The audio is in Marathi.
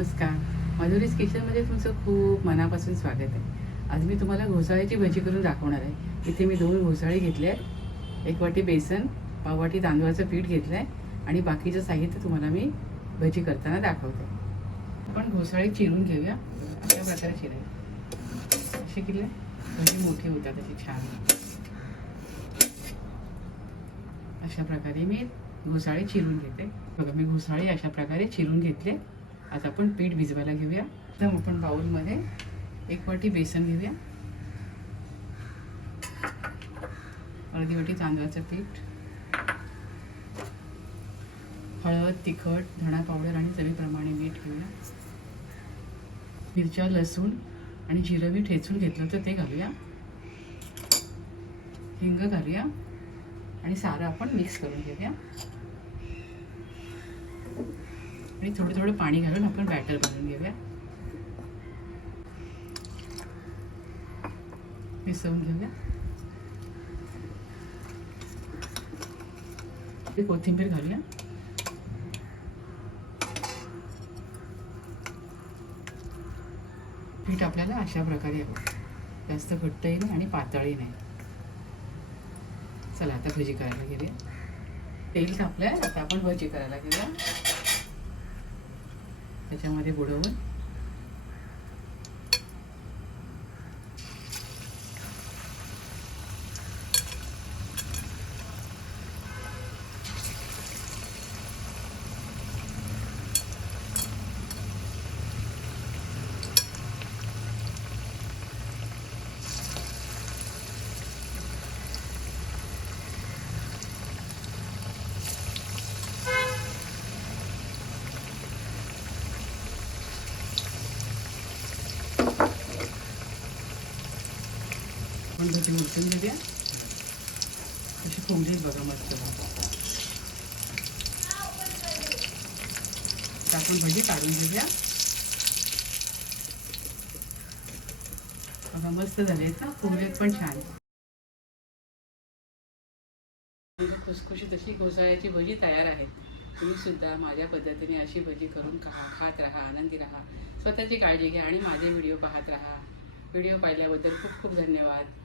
नमस्कार. माधुरीज किचनमध्ये तुमचं खूप मनापासून स्वागत आहे. आज मी तुम्हाला घोसाळ्याची भजी करून दाखवणार आहे. इथे मी 2 घोसाळे घेतले आहेत, 1 वाटी बेसन, पाव वाटी तांदूळाचं पीठ घेतलं आहे आणि बाकीचं साहित्य तुम्हाला मी भजी करताना दाखवते. आपण घोसाळे चिरून घेऊया. अशा प्रकारे चिरायचे. असे केले भजी मोठी होतात अशी छान. अशा प्रकारे मी घोसाळे चिरून घेते. बघा मी घोसाळे अशा प्रकारे चिरून घेतले. आता आपण पीठ भिजवायला घेऊया. तर आपण बाउलमध्ये 1 वाटी बेसन घेऊया, अर्धी वाटी तांदळाचं पीठ, हळद, तिखट, धणा पावडर आणि चवीप्रमाणे मीठ घेऊया. मिरच्या, लसूण आणि जिरं मी ठेचून घेतलं होतं ते घालूया. हिंग घालूया आणि सारं आपण मिक्स करून घेऊया आणि थोडं थोडं पाणी घालून आपण बॅटर बनवून घेऊया. मिसळून घेऊया. कोथिंबीर घालूया. पीठ आपल्याला अशा प्रकारे हवं, जास्त घट्टही नाही आणि पातळही नाही. चला आता भजी करायला घेऊया. तेल तापलंय, आता आपण भजी करायला घेऊया. त्याच्यामध्ये बुडवून आपण भजी उलटून घेऊया. अशी फुगली बघा मस्त. आपण भजी काढून घेऊया. बघा मस्त झाले आहेत ना, फुगलेत पण छान. खुसखुशीत अशी घोसाळ्याची भजी तयार आहे. तुम्ही सुद्धा माझ्या पद्धतीने अशी भजी करून खात राहा, आनंदी राहा, स्वतःची काळजी घ्या आणि माझे व्हिडिओ पाहत राहा. व्हिडिओ पाहिल्याबद्दल खूप खूप धन्यवाद.